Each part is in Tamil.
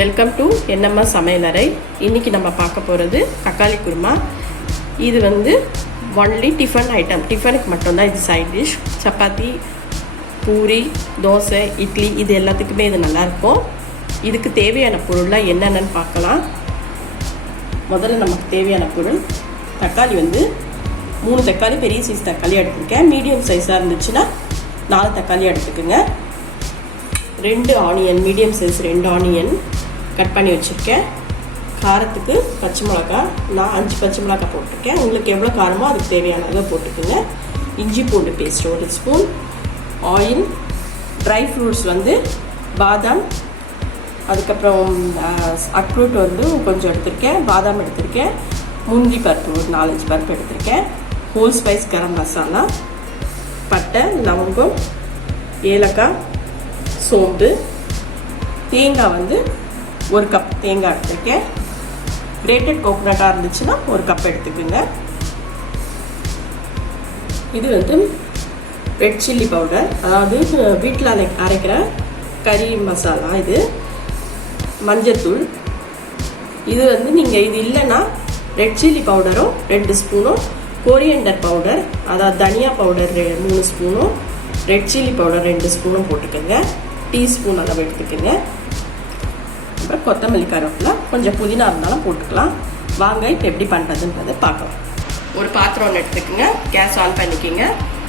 Welcome to NMS Samayal Arai. இன்னைக்கு நம்ம பார்க்க போகிறது தக்காளி குருமா. இது வந்து ஒன்லி டிஃபன் ஐட்டம், டிஃபனுக்கு மட்டும்தான் இது சைட் டிஷ். சப்பாத்தி, பூரி, தோசை, இட்லி இது எல்லாத்துக்குமே இது நல்லாயிருக்கும். இதுக்கு தேவையான பொருள்லாம் என்னென்னு பார்க்கலாம். முதல்ல நமக்கு தேவையான பொருள் தக்காளி வந்து 3 தக்காளி, பெரிய சைஸ் தக்காளி எடுத்துருக்கேன். மீடியம் சைஸாக இருந்துச்சுன்னா 4 தக்காளி எடுத்துக்கோங்க. 2 onion, medium size 2 onion cut பண்ணி வச்சுருக்கேன். காரத்துக்கு பச்சை மிளகா, நான் 5 பச்சை மிளகா போட்டிருக்கேன். உங்களுக்கு எவ்வளோ காரமோ அதுக்கு தேவையானதை போட்டுக்கோங்க. இஞ்சி பூண்டு paste 1 spoon, oil, dry fruits வந்து பாதாம், அதுக்கப்புறம் அக்ரூட் வந்து கொஞ்சம் எடுத்திருக்கேன், பாதாம் எடுத்திருக்கேன், முந்திரி பருப்பு ஒரு 4-5 பருப்பு எடுத்திருக்கேன், ஹோல் ஸ்பைஸ் கரம் மசாலா, பட்டை, லவங்கம், ஏலக்காய், சோம்பு, தேங்காய் வந்து 1 கப் தேங்காய் எடுத்துருக்கேன். கிரேட்டட் கோகோனட்டாக இருந்துச்சுன்னா 1 கப் எடுத்துக்கோங்க. இது வந்து ரெட் சில்லி பவுடர், அதாவது வீட்டில் அரைக்கிற கறி மசாலா. இது மஞ்சத்தூள். இது வந்து நீங்கள் இது இல்லைன்னா ரெட் சில்லி பவுடரும் 2 ஸ்பூனும், கோரியண்டர் பவுடர் அதாவது தனியா பவுடர் 3 ஸ்பூனும், ரெட் சில்லி பவுடர் 2 ஸ்பூனும் போட்டுக்கோங்க. டீஸ்பூன் அளவு எடுத்துக்கோங்க. அப்புறம் கொத்தமல்லி, கருவேப்பிலை, கொஞ்சம் புதினா இருந்தாலும் போட்டுக்கலாம். வாங்க இப்போ எப்படி பண்ணுறதுன்றதை பார்க்கலாம். ஒரு பாத்திரம் ஒன்று எடுத்துக்கோங்க. கேஸ் ஆன் பண்ணிக்கோங்க.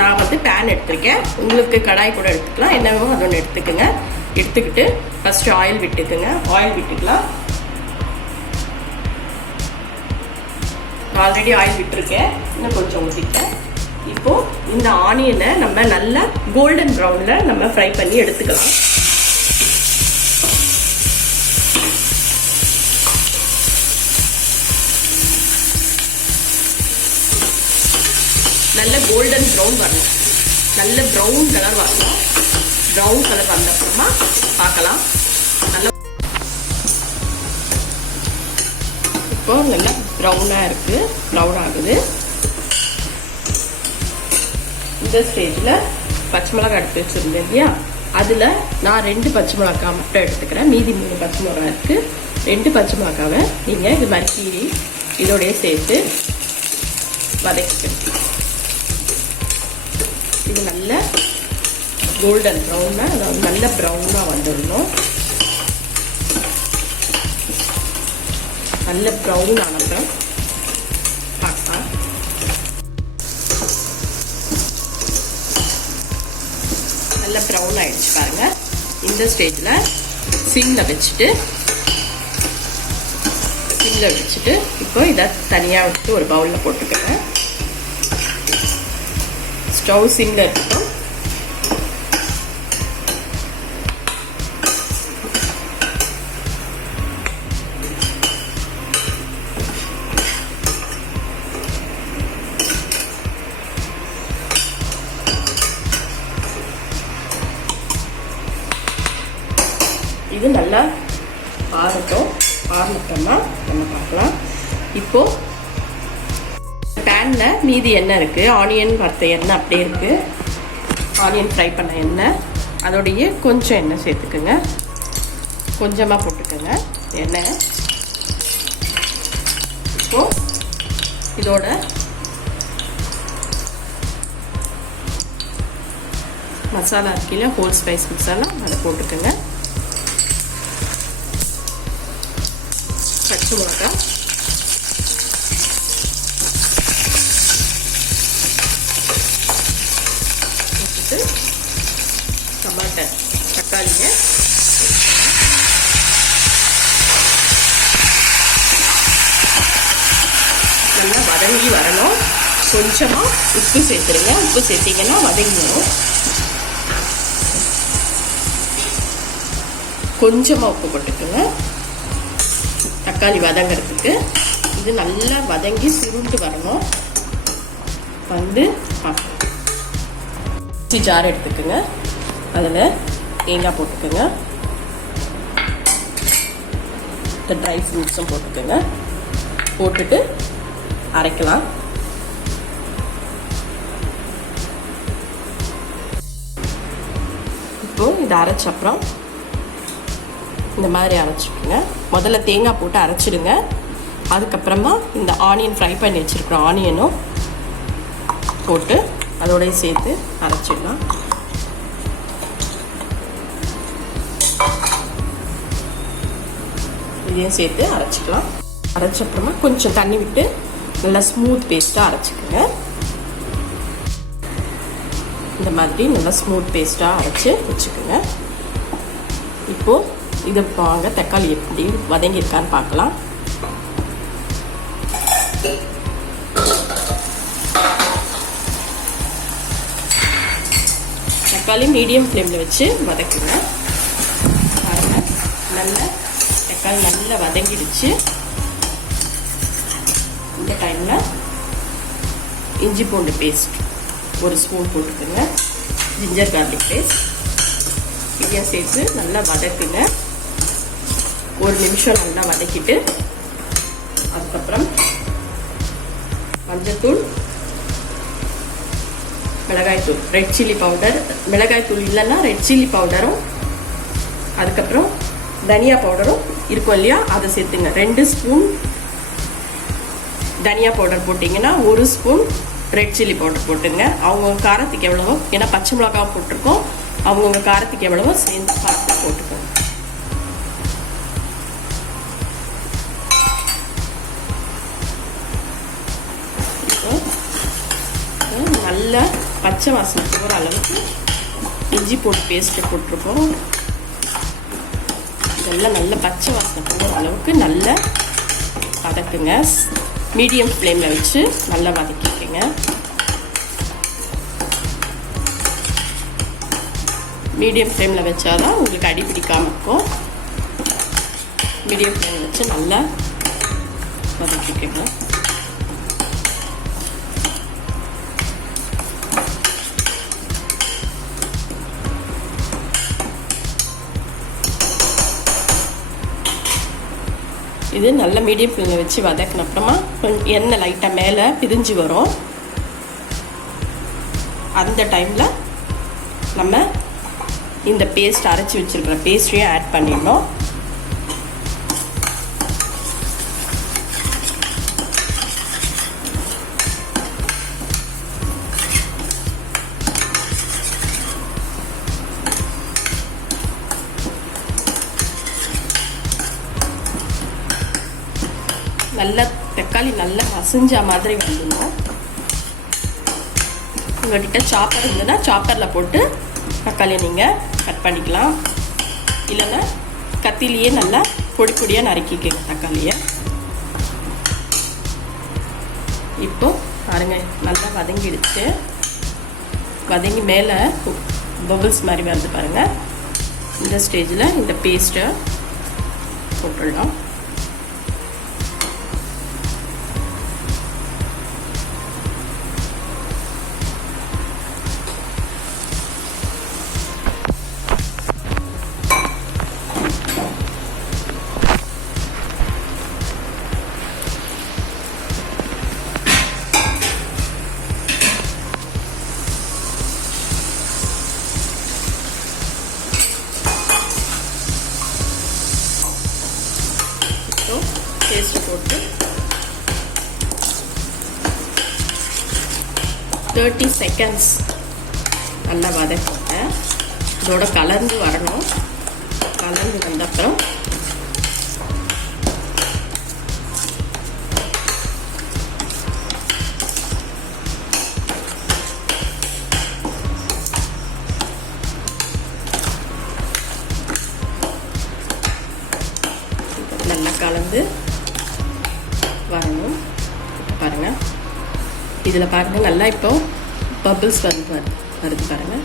நான் வந்து பேன் எடுத்துருக்கேன். உங்களுக்கு கடாய் கூட எடுத்துக்கலாம். என்னவோ அது ஒன்று எடுத்துக்கோங்க. எடுத்துக்கிட்டு ஃபஸ்ட்டு ஆயில் விட்டுக்குங்க. ஆயில் விட்டுக்கலாம். ஆல்ரெடி ஆயில் விட்டுருக்கேன், இன்னும் கொஞ்சம் ஊற்றிட்டேன். இப்போது இந்த ஆனியனை நம்ம நல்லா கோல்டன் ப்ரௌனில் நம்ம ஃப்ரை பண்ணி எடுத்துக்கலாம். நல்ல கோல்டன் ப்ரௌன் வரணும், நல்ல ப்ரௌன் கலர் வரணும். ப்ரௌன் கலர் வந்த அப்புறமா பார்க்கலாம். நல்ல இப்போ நல்லா ப்ரௌனாக இருக்குது, ப்ரௌன் ஆகுது. இந்த ஸ்டேஜில் பச்சை மிளகாய் எடுத்து வச்சுருந்தேன் இல்லையா, அதில் நான் 2 பச்சை மிளகாய் மட்டும் எடுத்துக்கிறேன். மீதி 3 பச்சை மிளகாய் இருக்குது. 2 பச்சை மிளகாவை நீங்கள் இது மாதிரி கீறி இதோடைய சேர்த்து வதக்கிக்கணும். இது நல்ல கோல்டன் ப்ரௌனாக, அதாவது நல்ல ப்ரௌனாக வந்துடணும். நல்ல ப்ரௌன் ஆனப்புறம் பார்க்கலாம். நல்ல ப்ரௌன் ஆகிடுச்சு பாருங்கள். இந்த ஸ்டேஜில் சிம்மில் வச்சுட்டு இப்போ இதை தனியாக விட்டு ஒரு பவுலில் போட்டுக்கிறேன். ஸ்டவ் சிம்மில் இருக்கட்டும். இது நல்லா ஆறட்டோம்னா நம்ம பார்க்கலாம். இப்போது பேனில் மீதி எண்ணெய் இருக்குது, ஆனியன் வறுத்த எண்ணெய் அப்படியே இருக்குது. ஆனியன் ஃப்ரை பண்ண எண்ணெய், அதோடைய கொஞ்சம் எண்ணெய் சேர்த்துக்குங்க. கொஞ்சமாக போட்டுக்கோங்க எண்ணெய். இப்போது இதோட மசாலா இருக்கையில் ஹோல் ஸ்பைஸ் மசாலா அதை போட்டுக்கோங்க. பச்சை மிளகா, டமாட்டோ, தக்காளியை நல்லா வதங்கி வரணும். கொஞ்சமாக உப்பு சேர்த்துருங்க. உப்பு சேர்த்திங்கன்னா வதங்கி வரும். கொஞ்சமாக உப்பு போட்டுக்கோங்க தக்காளி வதங்கிறதுக்கு. இது நல்லா வதங்கி சுருண்டு வரணும். வந்து மிக்ஸி ஜார் எடுத்துக்கோங்க. அதில் தேங்காய் போட்டுக்கோங்க. இந்த ட்ரை ஃப்ரூட்ஸும் போட்டுக்கோங்க. போட்டுட்டு அரைக்கலாம். இப்போது இதை அரைச்ச அப்புறம் இந்த மாதிரி அரைச்சிக்கோங்க. முதல்ல தேங்காய் போட்டு அரைச்சிடுங்க. அதுக்கப்புறமா இந்த ஆனியன் ஃப்ரை பண்ணி வச்சுருக்குற ஆனியனும் போட்டு அதோடய சேர்த்து அரைச்சிடலாம். இதையும் சேர்த்து அரைச்சிக்கலாம். அரைச்சப்புறமா கொஞ்சம் தண்ணி விட்டு நல்லா ஸ்மூத் பேஸ்ட்டாக அரைச்சிக்கோங்க. இந்த மாதிரி நல்லா ஸ்மூத் பேஸ்ட்டாக அரைச்சி வச்சுக்கோங்க. இப்போது இது வாங்க தக்காளி எப்படி வதங்கியிருக்கான்னு பார்க்கலாம். தக்காளி மீடியம் ஃப்ளேமில் வச்சு வதக்குங்க. பாருங்கள், நல்ல தக்காளி நல்லா வதங்கிடுச்சு. இந்த டைமில் இஞ்சி பூண்டு பேஸ்ட் 1 ஸ்பூன் போட்டுக்கோங்க. ஜிஞ்சர் கார்லிக் பேஸ்ட் இதையும் சேர்த்து நல்லா வதக்குங்க. 1 நிமிஷம் நல்லா வதக்கிட்டு அதுக்கப்புறம் மஞ்சள்தூள், மிளகாய்த்தூள், ரெட் சில்லி பவுடர், மிளகாய்த்தூள் இல்லைன்னா ரெட் சில்லி பவுடரும், அதுக்கப்புறம் தனியா பவுடரும் இருக்கும் இல்லையா, அதை சேர்த்துங்க. 2 ஸ்பூன் தனியா பவுடர் போட்டிங்கன்னா 1 ஸ்பூன் ரெட் சில்லி பவுடர் போட்டுங்க. அவங்கவுங்க காரத்துக்கு எவ்வளவோ, ஏன்னா பச்சை மிளகாவும் போட்டிருக்கோம், அவங்கவுங்க காரத்துக்கு எவ்வளவோ சேர்ந்து பார்த்து போட்டுக்கோங்க. இப்போ நல்லா பச்சை வாசனை போகிற அளவுக்கு இஞ்சி போட்டு பேஸ்ட்டு போட்டிருக்கோம். இதெல்லாம் நல்ல பச்சை வாசனை போகிற அளவுக்கு நல்லா வதக்குங்க. மீடியம் ஃப்ளேமில் வச்சு நல்லா வதக்கிக்கோங்க. மீடியம் ஃப்ளேமில் வச்சாதான் உங்களுக்கு அடி பிடிக்காமல் இருக்கும். மீடியம் ஃப்ளேமில் வச்சு நல்லா வதக்கிக்கோங்க. இது நல்ல மீடியம் ஃப்ளேமில் வச்சு வதக்கின அப்புறமா கொஞ்சம் எண்ணெய் லைட்டாக மேலே பிரிஞ்சு வரும். அந்த டைமில் நம்ம இந்த பேஸ்ட் அரைச்சி வச்சுருக்கிற பேஸ்ட்டையும் ஆட் பண்ணிடணும். நல்லா தக்காளி நல்லா மசிஞ்ச மாதிரி வந்துடும். உங்கள்கிட்ட சாப்பர் இருந்ததுன்னா சாப்பரில் போட்டு தக்காளியை நீங்கள் கட் பண்ணிக்கலாம். இல்லைன்னா கத்திலேயே நல்லா பொடி பொடியாக நறுக்கிக்கங்க தக்காளியை. இப்போ பாருங்க, நல்லா வதங்கிடுச்சு. வதங்கி மேலே பபிள்ஸ் மாதிரி வருது பாருங்கள். இந்த ஸ்டேஜில் இந்த பேஸ்ட்டை போட்டுடலாம். பேஸ்ட் போட்டு 30 செகண்ட்ஸ் நல்லா வதக்குங்க. இதோட கலந்து வரணும். கலந்து வந்த அப்புறம் நல்லா கலந்து வரணும். பாருங்க, இதில் பாருங்க நல்லா இப்போ பபிள்ஸ் வருது பாருங்க.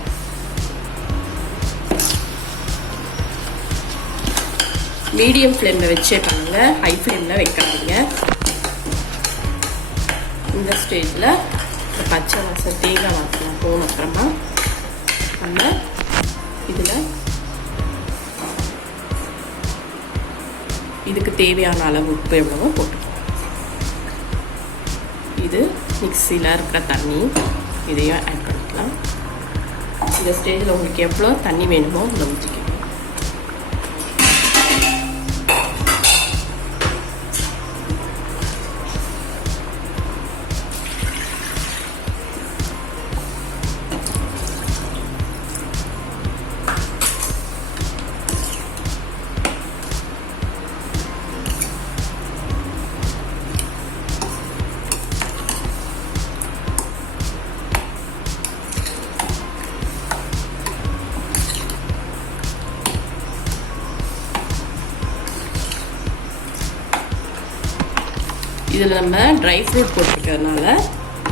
மீடியம் ஃப்ளேமில் வச்சே பண்ணுங்க, ஹை ஃப்ளேமில் வைக்காதீங்க. இந்த ஸ்டேஜில் பச்சை வாசம் தேங்காய் வாசனை போன அப்புறமா நம்ம இதில் இதுக்கு தேவையான அளவு உப்பு எவ்வளவோ போட்டுக்கலாம். இது மிக்சியில் இருக்கிற தண்ணி, இதையும் ஆட் பண்ணிக்கலாம். இந்த ஸ்டேஜில் உங்களுக்கு எவ்வளோ தண்ணி வேணுமோ அதை ஊற்றிக்கலாம். இதில் நம்ம ட்ரை ஃப்ரூட் போட்டிருக்கிறதுனால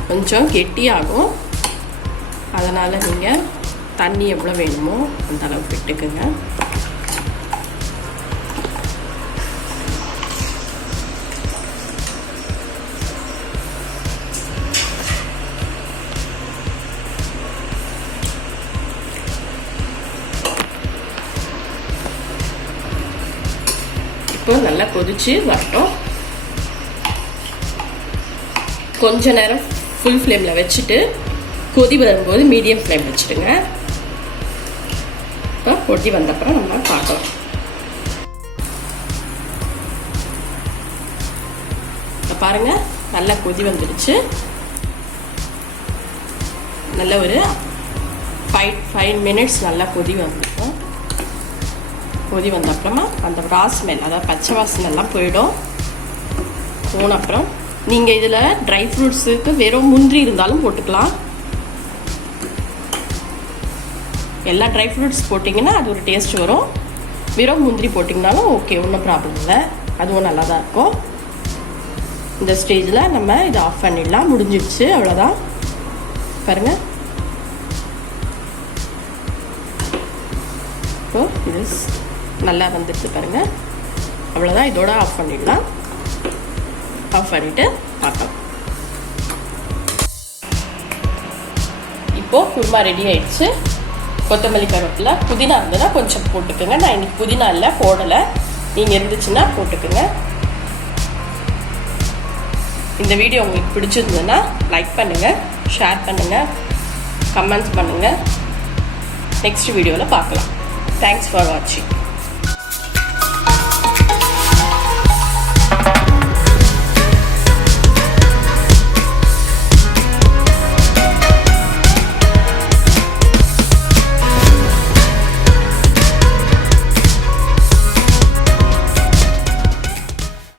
கொஞ்சம் கெட்டியாகும். அதனால் நீங்கள் தண்ணி எவ்வளோ வேணுமோ அந்த அளவுக்கு விட்டுக்குங்க. இப்போ நல்லா கொதிச்சு வரட்டும். கொஞ்ச நேரம் ஃபுல் ஃப்ளேமில் வச்சுட்டு கொதி வரும்போது மீடியம் ஃப்ளேம் வச்சுடுங்க. இப்போ கொதி வந்தப்புறம் நம்ம பார்க்கலாம். இப்போ பாருங்கள், நல்லா கொதி வந்துடுச்சு. நல்ல ஒரு 5 மினிட்ஸ் நல்லா கொதி வந்துடும். கொதி வந்த அப்புறமா அந்த ரா ஸ்மெல், அதாவது பச்சை வாசனைலாம் போயிடும். போன அப்புறம் நீங்கள் இதில் ட்ரை ஃப்ரூட்ஸுக்கு வெறும் முந்திரி இருந்தாலும் போட்டுக்கலாம். எல்லா ட்ரை ஃப்ரூட்ஸ் போட்டிங்கன்னா அது ஒரு டேஸ்ட் வரும். வெறும் முந்திரி போட்டிங்கனாலும் ஓகே, ஒன்றும் ப்ராப்ளம் இல்லை, அதுவும் நல்லா தான் இருக்கும். இந்த ஸ்டேஜில் நம்ம இதை ஆஃப் பண்ணிடலாம். முடிஞ்சிடுச்சு, அவ்வளோதான். பாருங்கள், இப்போ இது நல்லா வந்துடுச்சு பாருங்கள். அவ்வளோதான், இதோட ஆஃப் பண்ணிடலாம். ஆஃப் பண்ணிவிட்டு பார்க்கலாம். இப்போது குருமா ரெடி ஆயிடுச்சு. கொத்தமல்லி, கருவேப்பிலை, புதினா இருந்ததுன்னா கொஞ்சம் போட்டுக்கோங்க. நான் இன்னைக்கு புதினா இல்லை, போடலை. நீங்கள் இருந்துச்சுன்னா போட்டுக்கோங்க. இந்த வீடியோ உங்களுக்கு பிடிச்சிருந்ததுன்னா லைக் பண்ணுங்கள், ஷேர் பண்ணுங்கள், கமெண்ட்ஸ் பண்ணுங்கள். நெக்ஸ்ட் வீடியோவில் பார்க்கலாம். தேங்க்ஸ் ஃபார் வாட்சிங்.